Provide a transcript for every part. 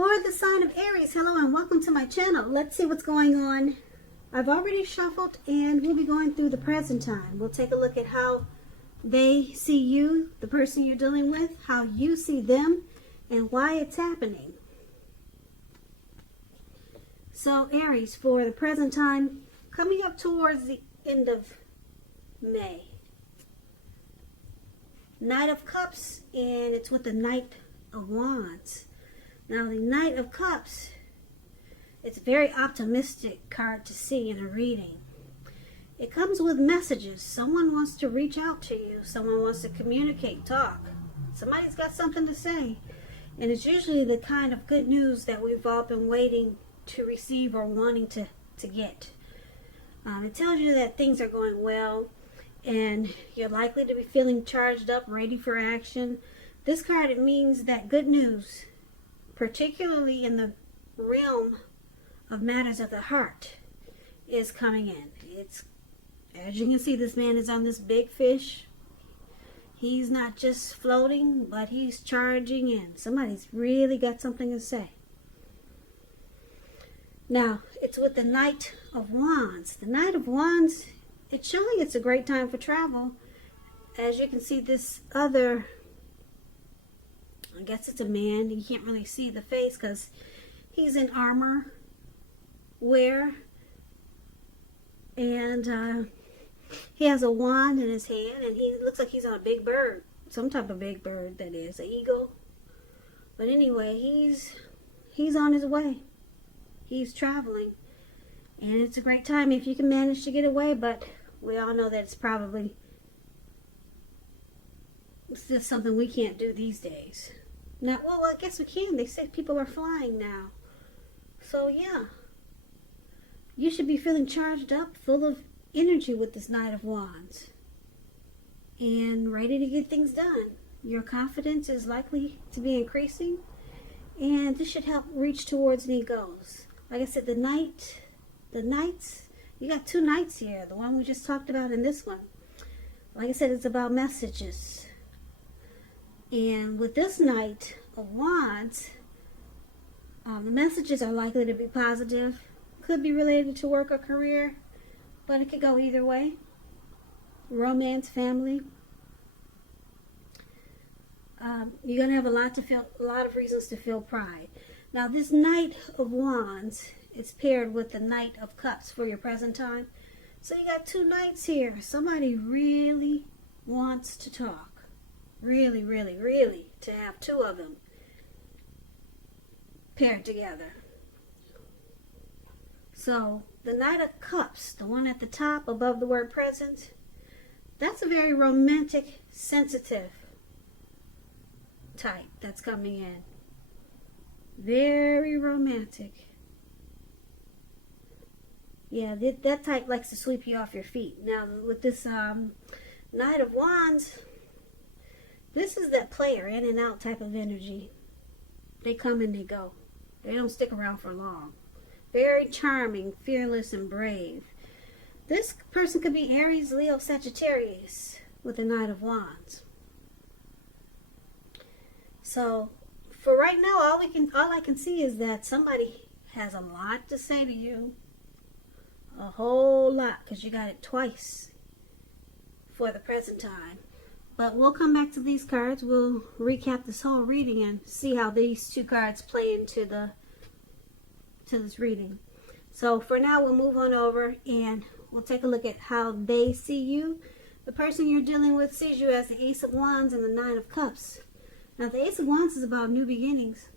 For the sign of Aries, hello and welcome to my channel. Let's see what's going on. I've already shuffled and we'll be going through the present time. We'll take a look at how they see you, the person you're dealing with, how you see them, and why it's happening. So Aries, for the present time, coming up towards the end of May. Knight of Cups, and it's with the Knight of Wands. Now the Knight of Cups, it's a very optimistic card to see in a reading. It comes with messages. Someone wants to reach out to you. Someone wants to communicate, talk. Somebody's got something to say. And it's usually the kind of good news that we've all been waiting to receive or wanting to get. It tells you that things are going well and you're likely to be feeling charged up, ready for action. This card, it means that good news, particularly in the realm of matters of the heart, is coming in. It's, as you can see, this man is on this big fish. He's not just floating, but he's charging in. Somebody's really got something to say. Now, it's with the Knight of Wands. The Knight of Wands, it's showing it's a great time for travel. As you can see, this other, I guess it's a man. You can't really see the face because he's in armor wear. And he has a wand in his hand. And he looks like he's on a big bird. Some type of big bird, that is. An eagle. But anyway, he's on his way. He's traveling. And it's a great time if you can manage to get away. But we all know that it's just something we can't do these days. Now, well, I guess we can. They say people are flying now. So, yeah. You should be feeling charged up, full of energy with this Knight of Wands. And ready to get things done. Your confidence is likely to be increasing. And this should help reach towards any goals. Like I said, the Knights, you got two Knights here. The one we just talked about and this one. Like I said, it's about messages. And with this Knight of Wands, the messages are likely to be positive. Could be related to work or career, but it could go either way. Romance, family. You're going to have a lot of reasons to feel pride. Now, this Knight of Wands is paired with the Knight of Cups for your present time. So you got two Knights here. Somebody really wants to talk. Really, really, really, to have two of them paired together. So, the Knight of Cups, the one at the top above the word present, that's a very romantic, sensitive type that's coming in. Very romantic. Yeah, that type likes to sweep you off your feet. Now, with this Knight of Wands, this is that player, in and out type of energy. They come and they go. They don't stick around for long. Very charming, fearless, and brave. This person could be Aries, Leo, Sagittarius with the Knight of Wands. So, for right now, all I can see is that somebody has a lot to say to you. A whole lot, because you got it twice for the present time. But we'll come back to these cards. We'll recap this whole reading and see how these two cards play into this reading. So for now, we'll move on over and we'll take a look at how they see you. The person you're dealing with sees you as the Ace of Wands and the Nine of Cups. Now, the Ace of Wands is about new beginnings.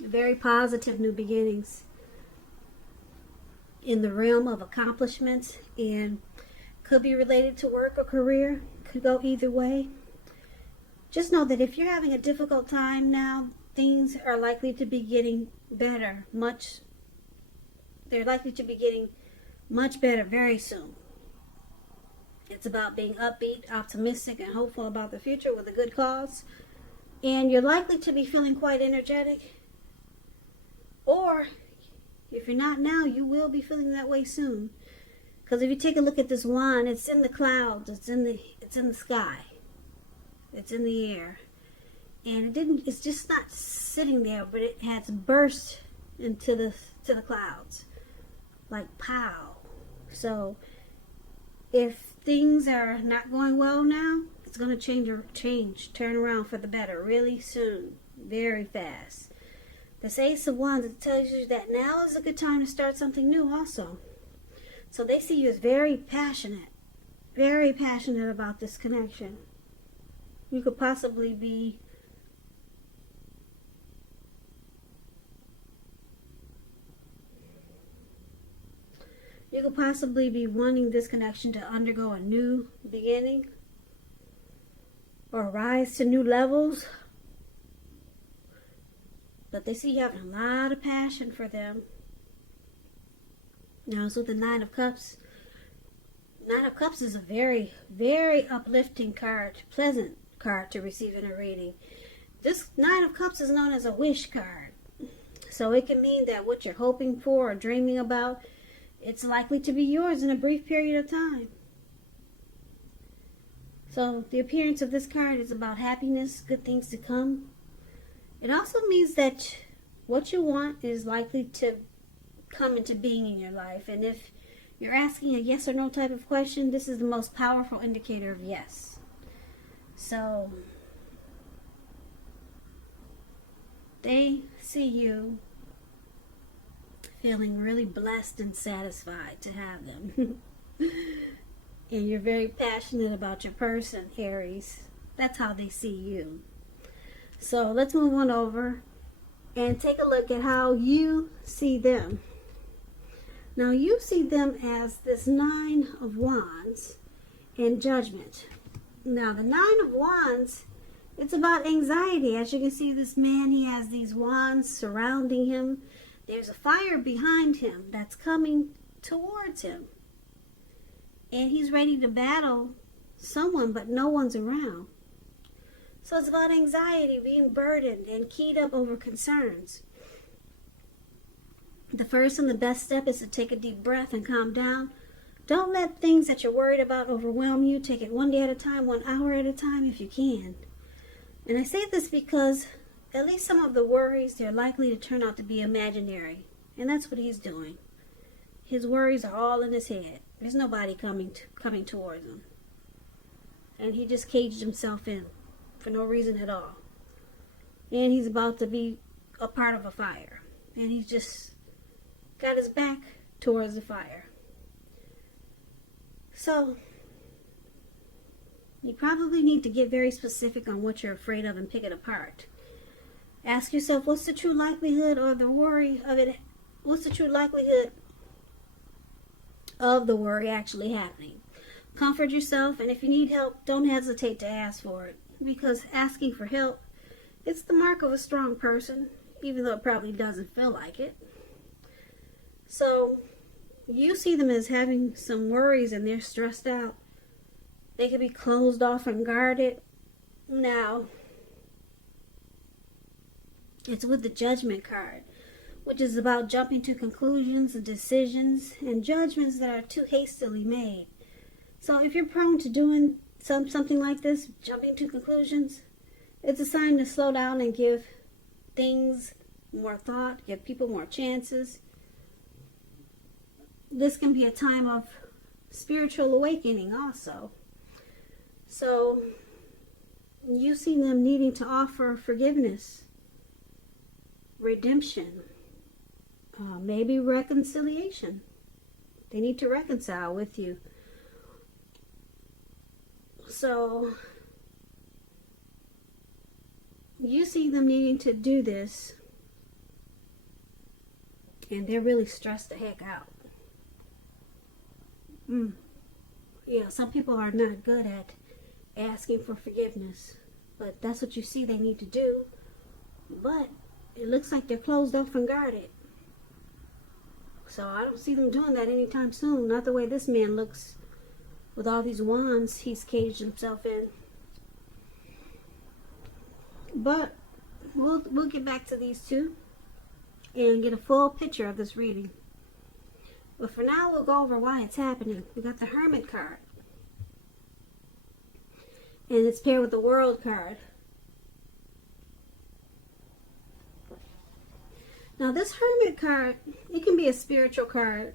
Very positive new beginnings in the realm of accomplishments, and could be related to work or career. Could go either way. Just know that if you're having a difficult time now, things are likely to be getting better. They're likely to be getting much better very soon. It's about being upbeat, optimistic, and hopeful about the future with a good cause. And you're likely to be feeling quite energetic. Or, if you're not now, you will be feeling that way soon. Because if you take a look at this wand, it's in the clouds, it's in the sky, it's in the air. and it's just not sitting there, but it has burst into the clouds, like pow. So if things are not going well now, it's going to turn around for the better really soon, very fast. This Ace of Wands, it tells you that now is a good time to start something new also. So they see you as very passionate about this connection. You could possibly be wanting this connection to undergo a new beginning or rise to new levels. But they see you having a lot of passion for them. Now, so the Nine of Cups. Nine of Cups is a very, very uplifting card, pleasant card to receive in a reading. This Nine of Cups is known as a wish card. So it can mean that what you're hoping for or dreaming about, it's likely to be yours in a brief period of time. So the appearance of this card is about happiness, good things to come. It also means that what you want is likely to come into being in your life. And if you're asking a yes or no type of question, this is the most powerful indicator of yes. So they see you feeling really blessed and satisfied to have them. And you're very passionate about your person, Aries. That's how they see you. So let's move on over and take a look at how you see them. Now you see them as this Nine of Wands and Judgment. Now the Nine of Wands, it's about anxiety. As you can see, this man, he has these wands surrounding him. There's a fire behind him that's coming towards him. And he's ready to battle someone, but no one's around. So it's about anxiety, being burdened and keyed up over concerns. The first and the best step is to take a deep breath and calm down. Don't let things that you're worried about overwhelm you. Take it one day at a time, 1 hour at a time if you can. And I say this because at least some of the worries, they're likely to turn out to be imaginary. And that's what he's doing. His worries are all in his head. There's nobody coming towards him. And he just caged himself in for no reason at all. And he's about to be a part of a fire. And he's just got his back towards the fire. So you probably need to get very specific on what you're afraid of and pick it apart. Ask yourself, what's the true likelihood or the worry of it? What's the true likelihood of the worry actually happening? Comfort yourself, and if you need help, don't hesitate to ask for it. Because asking for help, it's the mark of a strong person, even though it probably doesn't feel like it. So you see them as having some worries and they're stressed out. They can be closed off and guarded. Now, it's with the Judgment card, which is about jumping to conclusions and decisions and judgments that are too hastily made. So if you're prone to doing something like this, jumping to conclusions, it's a sign to slow down and give things more thought, give people more chances. This can be a time of spiritual awakening also. So you see them needing to offer forgiveness, redemption, maybe reconciliation. They need to reconcile with you. So you see them needing to do this, and they're really stressed the heck out. Yeah, some people are not good at asking for forgiveness, but that's what you see they need to do. But it looks like they're closed off and guarded. So I don't see them doing that anytime soon. Not the way this man looks with all these wands he's caged himself in. But we'll get back to these two and get a full picture of this reading. But for now, we'll go over why it's happening. We got the Hermit card. And it's paired with the World card. Now this Hermit card, it can be a spiritual card.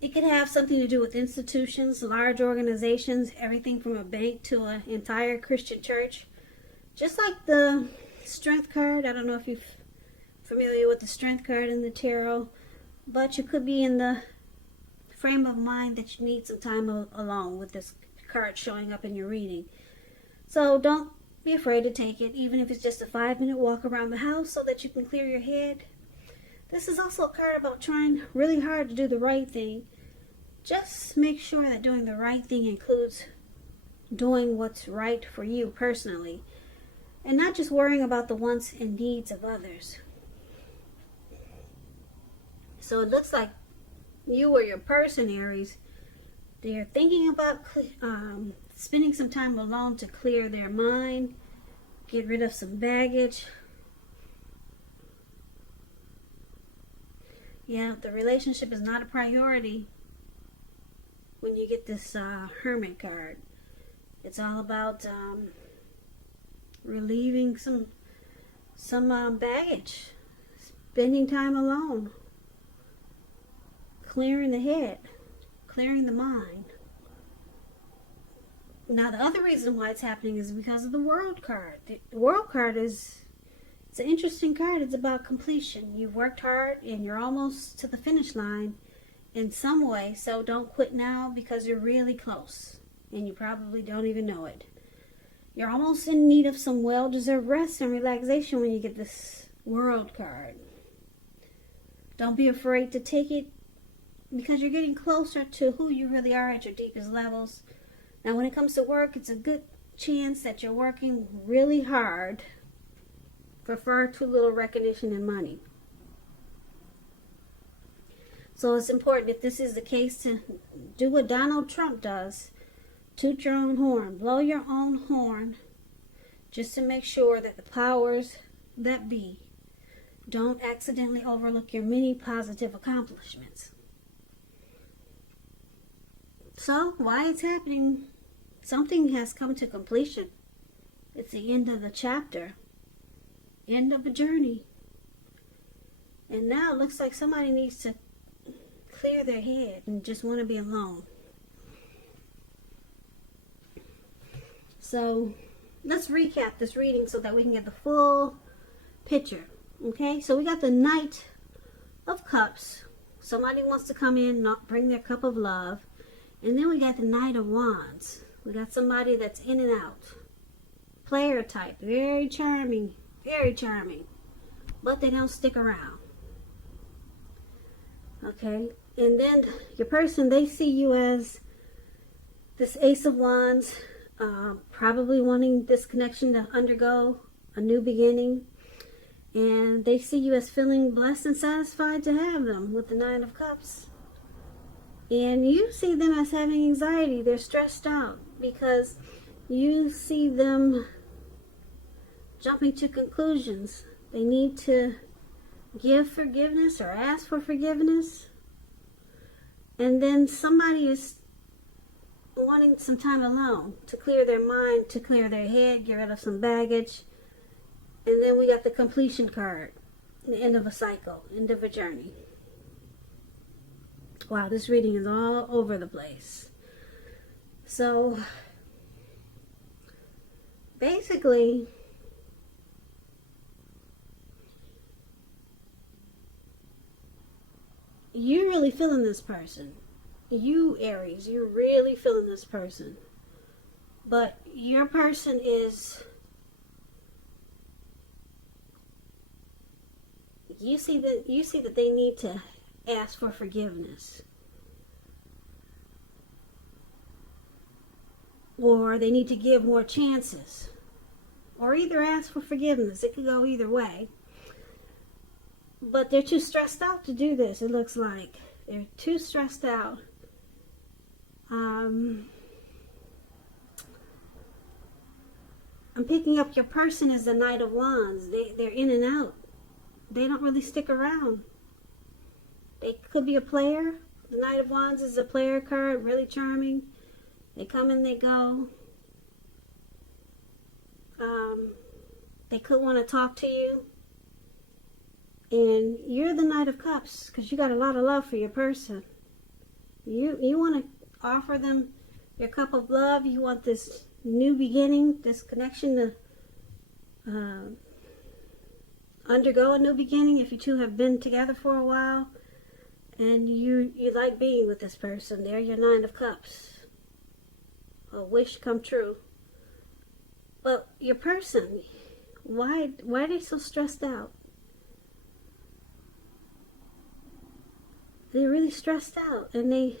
It could have something to do with institutions, large organizations, everything from a bank to an entire Christian church. Just like the Strength card. I don't know if you're familiar with the Strength card in the tarot, but you could be in the frame of mind that you need some time alone with this card showing up in your reading. So don't be afraid to take it, even if it's just a 5-minute walk around the house so that you can clear your head. This is also a card about trying really hard to do the right thing. Just make sure that doing the right thing includes doing what's right for you personally, and not just worrying about the wants and needs of others. So it looks like you or your person, Aries, they're thinking about spending some time alone to clear their mind, get rid of some baggage. Yeah, the relationship is not a priority when you get this Hermit card. It's all about relieving some baggage, spending time alone, clearing the head, clearing the mind. Now, the other reason why it's happening is because of the World card. The World card it's an interesting card. It's about completion. You've worked hard and you're almost to the finish line in some way, so don't quit now because you're really close and you probably don't even know it. You're almost in need of some well-deserved rest and relaxation when you get this World card. Don't be afraid to take it because you're getting closer to who you really are at your deepest levels. Now, when it comes to work, it's a good chance that you're working really hard for far too little recognition and money. So it's important, if this is the case, to do what Donald Trump does. Toot your own horn. Blow your own horn, just to make sure that the powers that be don't accidentally overlook your many positive accomplishments. So, why it's happening? Something has come to completion. It's the end of the chapter, end of a journey. And now it looks like somebody needs to clear their head and just want to be alone. So, let's recap this reading so that we can get the full picture. Okay, so we got the Knight of Cups. Somebody wants to come in, not bring their cup of love. And then we got the Knight of Wands. We got somebody that's in and out. Player type. Very charming. Very charming. But they don't stick around. Okay. And then your person, they see you as this Ace of Wands. Probably wanting this connection to undergo a new beginning. And they see you as feeling blessed and satisfied to have them with the Nine of Cups. And you see them as having anxiety. They're stressed out because you see them jumping to conclusions. They need to give forgiveness or ask for forgiveness. And then somebody is wanting some time alone to clear their mind, to clear their head, get rid of some baggage. And then we got the completion card, the end of a cycle, end of a journey. Wow, this reading is all over the place. So, basically, you're really feeling this person. You, Aries, you're really feeling this person. But your person is, you see that they need to ask for forgiveness, or they need to give more chances, or either ask for forgiveness. It could go either way, but they're too stressed out to do this. It looks like they're too stressed out. I'm picking up your person as the Knight of Wands. They're in and out. They don't really stick around. They could be a player. The Knight of Wands is a player card, really charming. They come and they go. They could want to talk to you. And you're the Knight of Cups because you got a lot of love for your person. You want to offer them your cup of love. You want this new beginning, this connection to undergo a new beginning if you two have been together for a while. And you like being with this person. They're your Nine of Cups. A wish come true. But your person, why are they so stressed out? They're really stressed out, and they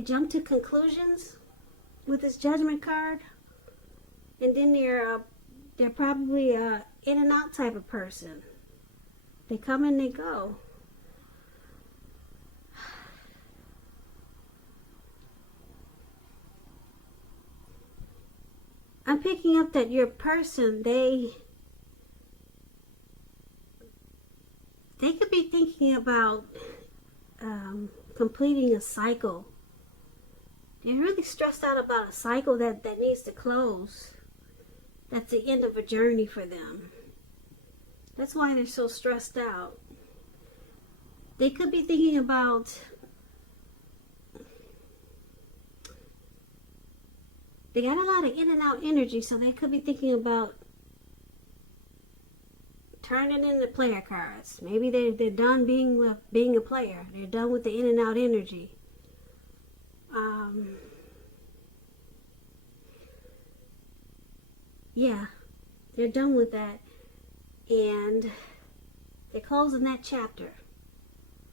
jump to conclusions with this Judgment card, and then they're probably a in and out type of person. They come and they go. I'm picking up that your person, they could be thinking about completing a cycle. They're really stressed out about a cycle that needs to close. That's the end of a journey for them. That's why they're so stressed out. They could be thinking about they got a lot of in and out energy, so they could be thinking about turning in the player cards. Maybe they're done being a player. They're done with the in and out energy. Yeah, they're done with that, and they're closing that chapter.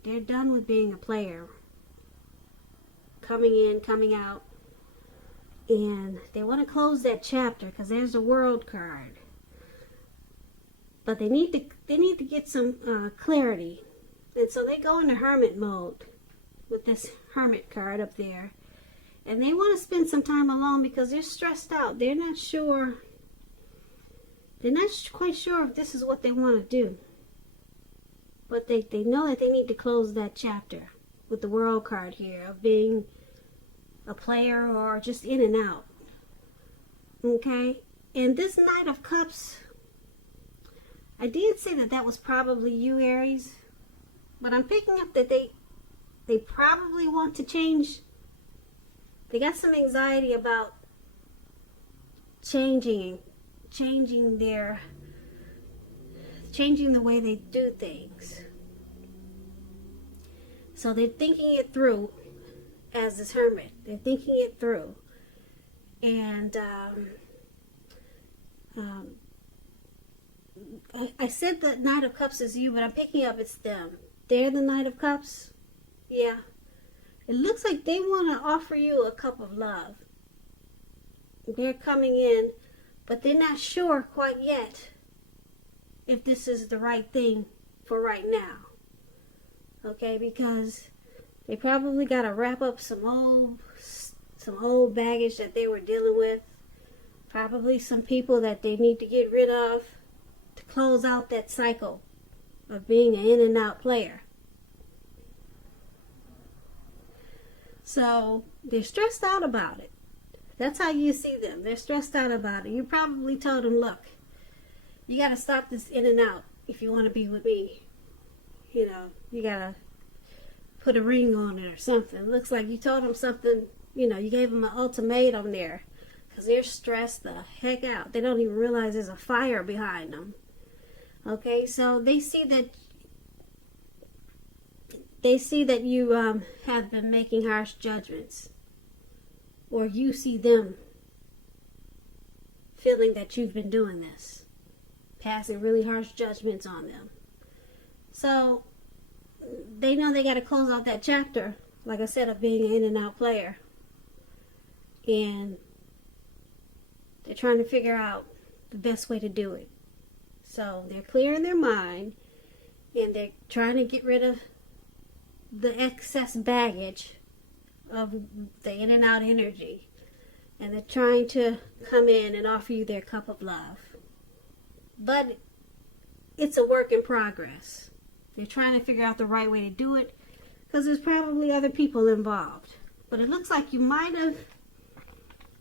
They're done with being a player, coming in, coming out, and they want to close that chapter because there's a World card. But they need to get some clarity, and so they go into hermit mode with this Hermit card up there, and they want to spend some time alone because they're stressed out. They're not sure. They're not quite sure if this is what they want to do, but they know that they need to close that chapter with the World card here of being a player or just in and out. Okay, and this Knight of Cups, I did say that was probably you, Aries, but I'm picking up that they probably want to change. They got some anxiety about changing the way they do things. So they're thinking it through as this Hermit. They're thinking it through. And I said the Knight of Cups is you, but I'm picking up it's them. They're the Knight of Cups. Yeah. It looks like they want to offer you a cup of love. They're coming in, but they're not sure quite yet if this is the right thing for right now. Okay, because they probably got to wrap up some old baggage that they were dealing with. Probably some people that they need to get rid of to close out that cycle of being an in and out player. So they're stressed out about it. That's how you see them. They're stressed out about it. You probably told them, look, you got to stop this in and out if you want to be with me. You know, you got to put a ring on it or something. It looks like you told them something, you know, you gave them an ultimatum there. Because they're stressed the heck out. They don't even realize there's a fire behind them. Okay, so they see that you have been making harsh judgments. Or you see them feeling that you've been doing this. Passing really harsh judgments on them. So they know they got to close out that chapter, like I said, of being an in and out player. And they're trying to figure out the best way to do it. So they're clearing their mind, and they're trying to get rid of the excess baggage of the in and out energy. And they're trying to come in and offer you their cup of love. But it's a work in progress. They're trying to figure out the right way to do it because there's probably other people involved. But it looks like you might have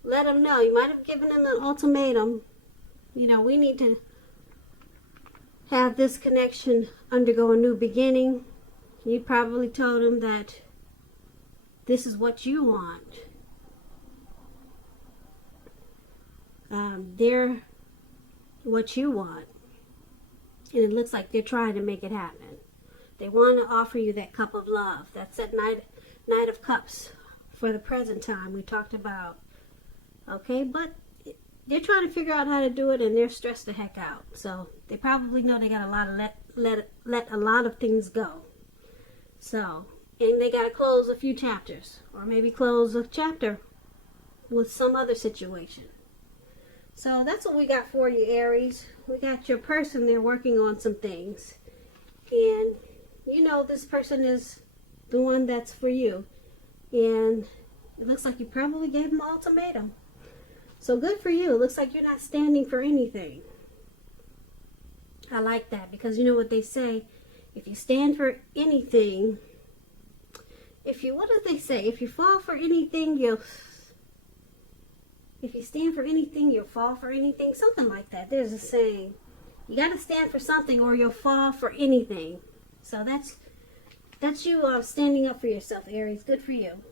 let them know. You might have given them an ultimatum. You know, we need to have this connection undergo a new beginning. You probably told them that this is what you want. They're what you want. And it looks like they're trying to make it happen. They want to offer you that cup of love. That's that Knight of Cups for the present time we talked about. Okay, but they're trying to figure out how to do it, and they're stressed the heck out. So they probably know they got a lot of let a lot of things go. So, and they got to close a few chapters, or maybe close a chapter with some other situation. So that's what we got for you, Aries. We got your person there working on some things. And you know this person is the one that's for you. And it looks like you probably gave them an ultimatum. So good for you. It looks like you're not standing for anything. I like that, because you know what they say, if you stand for anything, what do they say? If you fall for anything, if you stand for anything, you'll fall for anything. Something like that. There's a saying. You got to stand for something or you'll fall for anything. So that's you standing up for yourself, Aries. Good for you.